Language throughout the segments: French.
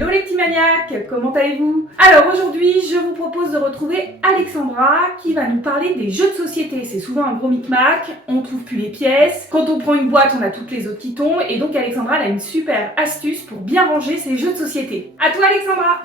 Hello les petits maniaques, comment allez-vous? Alors aujourd'hui, je vous propose de retrouver Alexandra qui va nous parler des jeux de société. C'est souvent un gros micmac, on trouve plus les pièces. Quand on prend une boîte, on a toutes les autres qui tombent. Et donc Alexandra elle a une super astuce pour bien ranger ses jeux de société. À toi Alexandra!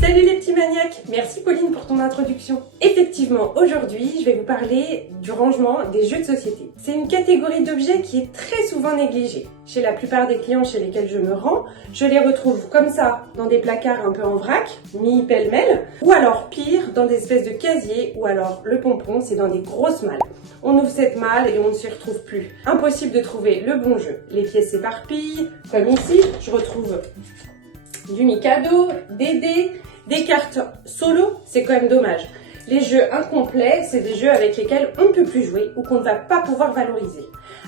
Salut les petits maniaques, merci Pauline pour ton introduction. Effectivement, aujourd'hui, je vais vous parler du rangement des jeux de société. C'est une catégorie d'objets qui est très souvent négligée. Chez la plupart des clients chez lesquels je me rends, je les retrouve comme ça, dans des placards un peu en vrac, mis pêle-mêle, ou alors pire, dans des espèces de casiers, ou alors le pompon, c'est dans des grosses malles. On ouvre cette malle et on ne s'y retrouve plus. Impossible de trouver le bon jeu. Les pièces s'éparpillent, comme ici, je retrouve du Mikado, des dés, des cartes solo, c'est quand même dommage. Les jeux incomplets, c'est des jeux avec lesquels on ne peut plus jouer ou qu'on ne va pas pouvoir valoriser.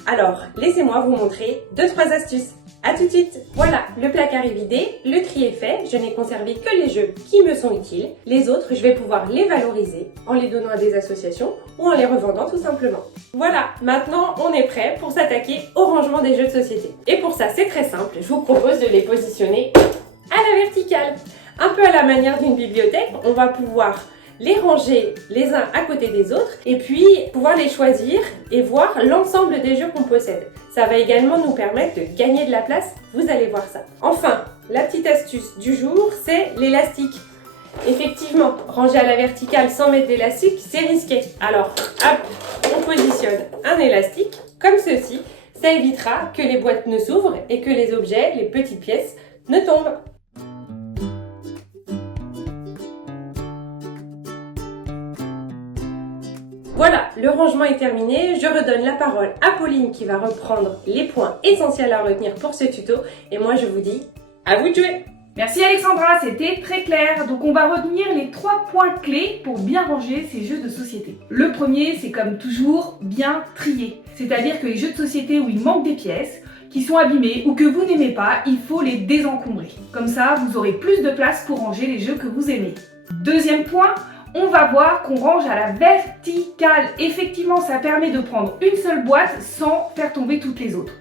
Alors, laissez-moi vous montrer 2-3 astuces. A tout de suite. Voilà, le placard est vidé, le tri est fait, je n'ai conservé que les jeux qui me sont utiles. Les autres, je vais pouvoir les valoriser en les donnant à des associations ou en les revendant tout simplement. Voilà, maintenant on est prêt pour s'attaquer au rangement des jeux de société. Et pour ça, c'est très simple, je vous propose de les positionner à la verticale. Un peu à la manière d'une bibliothèque, on va pouvoir les ranger les uns à côté des autres et puis pouvoir les choisir et voir l'ensemble des jeux qu'on possède. Ça va également nous permettre de gagner de la place, vous allez voir ça. Enfin, la petite astuce du jour, c'est l'élastique. Effectivement, ranger à la verticale sans mettre d'élastique, c'est risqué. Alors, hop, on positionne un élastique comme ceci. Ça évitera que les boîtes ne s'ouvrent et que les objets, les petites pièces, ne tombent. Voilà, le rangement est terminé. Je redonne la parole à Pauline qui va reprendre les points essentiels à retenir pour ce tuto. Et moi, je vous dis, à vous de jouer! Merci Alexandra, c'était très clair. Donc on va retenir les 3 points clés pour bien ranger ces jeux de société. Le premier, c'est comme toujours, bien trier. C'est-à-dire que les jeux de société où il manque des pièces, qui sont abîmés ou que vous n'aimez pas, il faut les désencombrer. Comme ça, vous aurez plus de place pour ranger les jeux que vous aimez. Deuxième point, on va voir qu'on range à la verticale. Effectivement, ça permet de prendre une seule boîte sans faire tomber toutes les autres.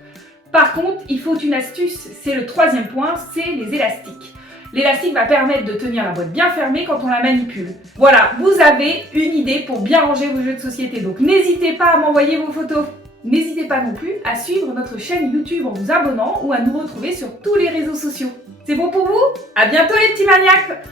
Par contre, il faut une astuce, c'est le troisième point, c'est les élastiques. L'élastique va permettre de tenir la boîte bien fermée quand on la manipule. Voilà, vous avez une idée pour bien ranger vos jeux de société, donc n'hésitez pas à m'envoyer vos photos. N'hésitez pas non plus à suivre notre chaîne YouTube en vous abonnant ou à nous retrouver sur tous les réseaux sociaux. C'est bon pour vous? À bientôt les petits maniaques!